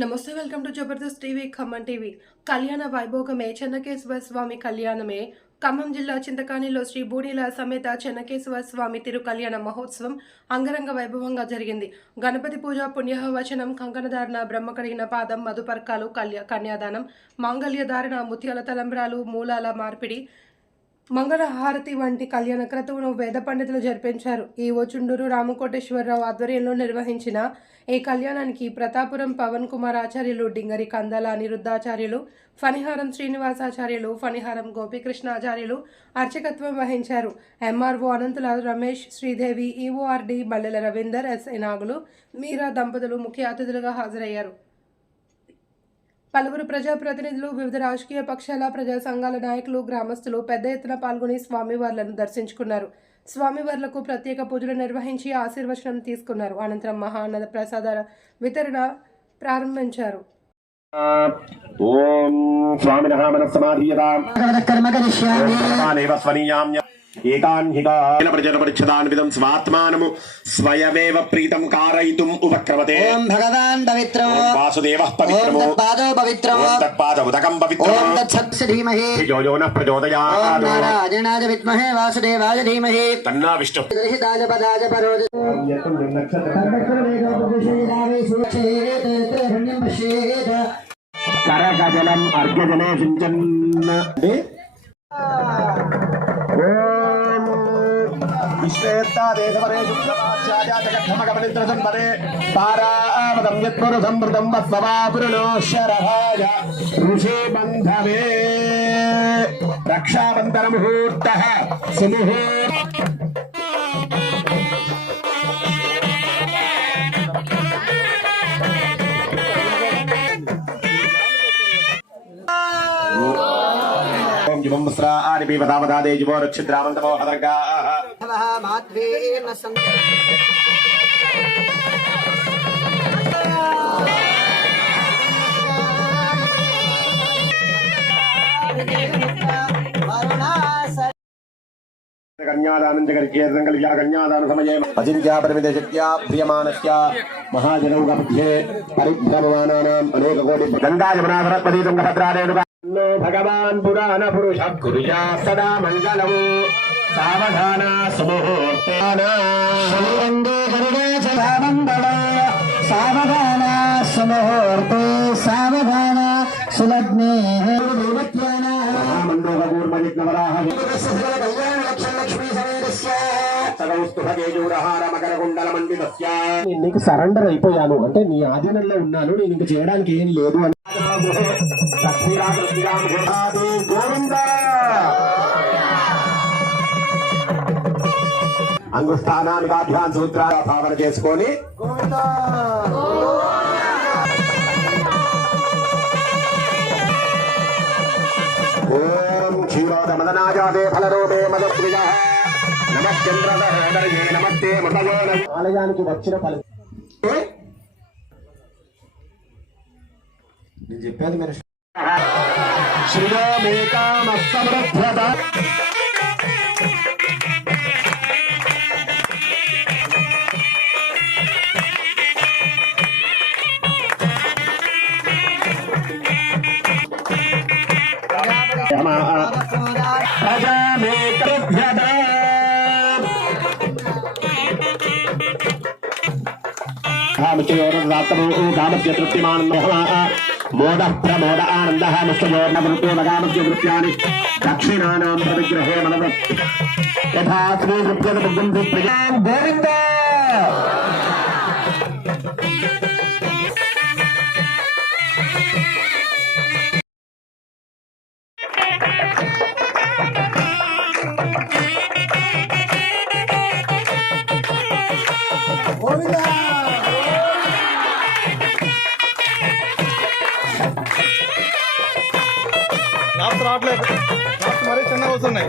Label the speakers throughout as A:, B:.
A: నమస్తే welcome to Jabardasth TV Khammam TV. కళ్యాణ వైభోగమే చెన్నకేశ్వర స్వామి కళ్యాణమే? ఖమ్మం జిల్లా చింతకాణిలో శ్రీ బూడిల సమేత చెన్నకేశ్వర స్వామి తిరు కళ్యాణ మహోత్సవం అంగరంగ వైభవంగా జరిగింది. గణపతి పూజ పుణ్యవచనం కంకణధారణ బ్రహ్మ కడిగిన పాదం మధుపర్కాలు కళ్యా కన్యాదానం మాంగళ్య ధారణ ముత్యాల తలంబ్రాలు మూలాల మార్పిడి మంగళహారతి వంటి కళ్యాణ క్రతువును వేద పండితులు జరిపించారు. ఈ చుండూరు రామకోటేశ్వరరావు ఆధ్వర్యంలో నిర్వహించిన ఈ కళ్యాణానికి ప్రతాపురం పవన్ కుమార్ ఆచార్యులు డింగరి కందల అనిరుద్ధాచార్యులు ఫణిహారం శ్రీనివాసాచార్యులు ఫణిహారం గోపీకృష్ణాచార్యులు అర్చకత్వం వహించారు. MRO Ananthula Ramesh Sridevi EORD Ballela Ravinder S Nagulu Meera దంపతులు ముఖ్య అతిథులుగా హాజరయ్యారు. పలువురు ప్రజాప్రతినిధులు వివిధ రాజకీయ పక్షాల ప్రజా సంఘాల నాయకులు గ్రామస్తులు పెద్ద ఎత్తున పాల్గొని స్వామివార్లను దర్శించుకున్నారు. స్వామివార్లకు ప్రత్యేక పూజలు నిర్వహించి ఆశీర్వచనం తీసుకున్నారు. అనంతరం మహాన్నద ప్రసాద వితరణ ప్రారంభించారు.
B: ఓం స్వామినః ఏకాన్హికేన ప్రజనపరిచ్ఛదాన్వితం స్వాత్మానము స్వయమేవ ప్రీతం కారయితుం ఉపక్రమతే.
C: ఓం భగవాన్
B: పవిత్రో. వాసుదేవ పవిత్రమో.
C: పాదో
B: పవిత్రో. తత్పాద ఉదకం
C: పవిత్రో తత్సత్స ధీమహి.
B: యో నః ప్రచోదయాత్.
C: నారాజనాయ విద్మహే వాసుదేవాయ ధీమహి.
B: తన్నా విష్ణు దహితాయ అర్ఘజలే సించన్. అంటే विश्वेत्ता देशवरे रक्षाबंधन जगद्धमकमनिद्रसम्परे पारामदं
C: यत्पुरुसंवृतं वत्सवापुरुलोशरभाय
B: ऋषिबन्धवे रक्षाबन्धनमुहूर्तः सुमुहूर्त युवं वस्त्राणि पिबतावधादे युवो रक्षिद्रावन्तमोहदर्गा ప్రియమానస్య మహాజనౌక మధ్యే పరిభ్రమమానానాం అనేక కోటి గంగా యమునా సరస్వతీ తుంగభద్రారేణుగా నో భగవాన్ పురాణ పురుష కురుయా సదా సావధాన
C: సావధాన సుముహూర్తే సావధాన సులగ్నే.
B: నీకు సరెండర్ అయిపోయాను. అంటే నీ ఆధీనంలో ఉన్నాను. నేను ఇంక చేయడానికి ఏం లేదు అని. అంగుష్టానానుగాభ్యాన్ సూత్రాల భావన చేసుకొని ఓం క్షీరోద మదనాజాదే ఫలరూపే నమస్తే మృతయో ఆలయానికి వచ్చిన ఫలం నేను చెప్పేది మీరు శ్రీరామేకామస్తమృద్ధత कामस्य तृप्तिमान् मोदः प्रमोद आनन्दः मुख्ययोर्नवृत्योगामज्ञवृत्यानि दक्षिणानां प्रतिग्रहे मनवृत् यथा श्रीकृत्यगुन्धि
D: प्रियाँ రావట్లేదు. మరీ చిన్నగా వస్తున్నాయి.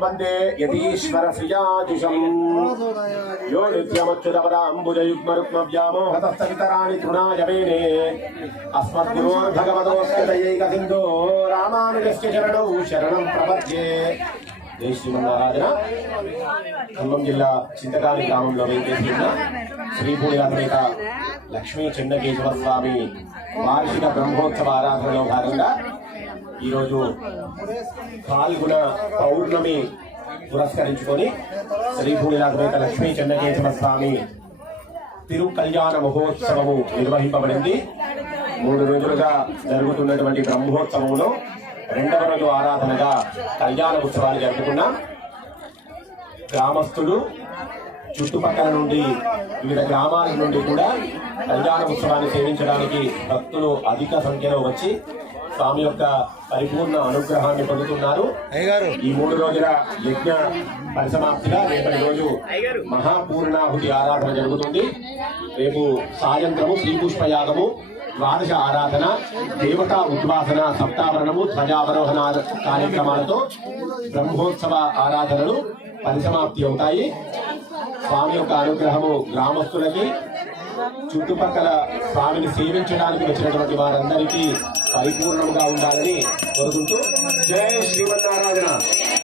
B: వందే యతీశ్వర శ్రియాజుషం యో నిత్యమచ్యుతపదాంబుజయుగ్మరుక్మవ్యామోహతస్థితరాణి తృణాయ వేనే రామానుజస్య చరణౌ శరణం ప్రపద్యే జై శ్రీమన్నారాయణ ఖమ్మం జిల్లా చింతకాని గ్రామంలో వెంకటేశ్వర శ్రీపూడియాత్రేత లక్ష్మీ చెన్నకేశ్వర స్వామి వార్షిక బ్రహ్మోత్సవ ఆరాధనలో భాగంగా ఈరోజు పాల్గొన పౌర్ణమి పురస్కరించుకొని శ్రీపూడినాథమేత లక్ష్మీ చెన్నకేశవ స్వామి తిరు కళ్యాణ మహోత్సవము నిర్వహింపబడింది. మూడు రోజులుగా జరుగుతున్నటువంటి బ్రహ్మోత్సవంలో రెండవ రోజు ఆరాధనగా కళ్యాణ ఉత్సవాలు జరుపుకున్నాం. గ్రామస్తులు చుట్టుపక్కల నుండి వివిధ గ్రామాల నుండి కూడా కళ్యాణ ఉత్సవాన్ని సేవించడానికి భక్తులు అధిక సంఖ్యలో వచ్చి స్వామి యొక్క పరిపూర్ణ అనుగ్రహాన్ని పొందుతున్నారు. ఈ మూడు రోజుల యజ్ఞ పరిసమాప్తిగా రేపటి రోజు మహాపూర్ణాహుతి ఆరాధన జరుగుతుంది. రేపు సాయంత్రము శ్రీపుష్పయాగము ద్వాదశ ఆరాధన దేవతా ఉద్వాసన సప్తావరణము ధ్వజావరోహణ కార్యక్రమాలతో బ్రహ్మోత్సవ ఆరాధనలు పరిసమాప్తి అవుతాయి. స్వామి యొక్క అనుగ్రహము గ్రామస్తులకి చుట్టుపక్కల స్వామిని సేవించడానికి వచ్చినటువంటి వారందరికీ పరిపూర్ణంగా ఉండాలని కోరుకుంటూ జయ శ్రీమన్నారాయణ.